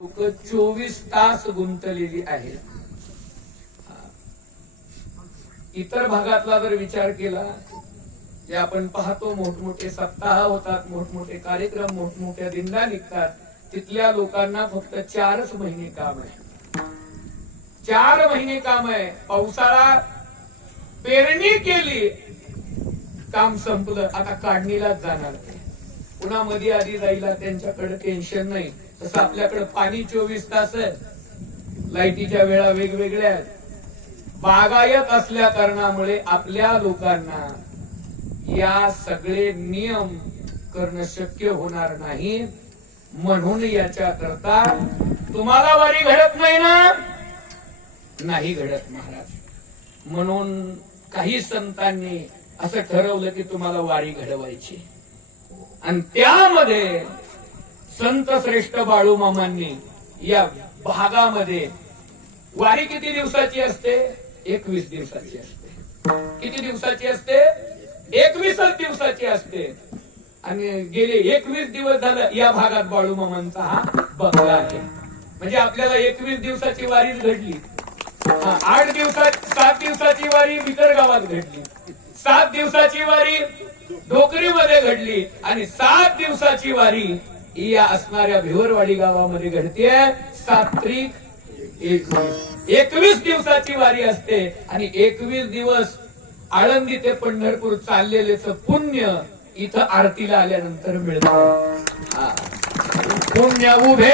लोक चोवीस तास गुंतलेली आहेत इतर भागातला जर विचार केला जे आपण पाहतो मोठमोठे सप्ताह होतात मोठमोठे कार्यक्रम मोठमोठ्या दिंडा निघतात तिथल्या लोकांना फक्त चारच महिने काम आहे. चार महिने काम आहे. पावसाळा पेरणी केली काम संपलं आता काढणीलाच जाणार नाही. पुन्हा मध्ये आधी जायला त्यांच्याकडे टेन्शन नाही. तसं आपल्याकडे पाणी चोवीस तास आहे. लाईटीच्या वेळा वेगवेगळ्या आहेत. बागायत असल्या कारणामुळे आपल्या लोकांना या सगळे नियम करणं शक्य होणार नाही. म्हणून याच्या करता तुम्हाला वारी घडत नाही ना? नाही घडत महाराज. म्हणून काही संतांनी असं ठरवलं की तुम्हाला वारी घडवायची. आणि त्यामध्ये संत श्रेष्ठ बाळूमामांनी या भागामध्ये वारी किती दिवसाची असते? एकवीस दिवसाची असते. किती दिवसाची असते? एकवीसच दिवसाची असते. आणि गेले एकवीस दिवस झालं या भागात बाळूमामांचा हा बंगला आहे. म्हणजे आपल्याला एकवीस दिवसाची वारी घडली. आठ दिवसात सात दिवसाची वारी बिकर गावात घडली. सात दिवसाची वारी डोकरीमध्ये घडली आणि सात दिवसाची वारी या असणाऱ्या भिवरवाडी गावामध्ये घडते सात एकवीस. एकवीस दिवसाची वारी असते आणि एकवीस दिवस आळंदी ते पंढरपूर चाललेलेच पुण्य इथं आरतीला आल्यानंतर मिळतं. पुण्य उभे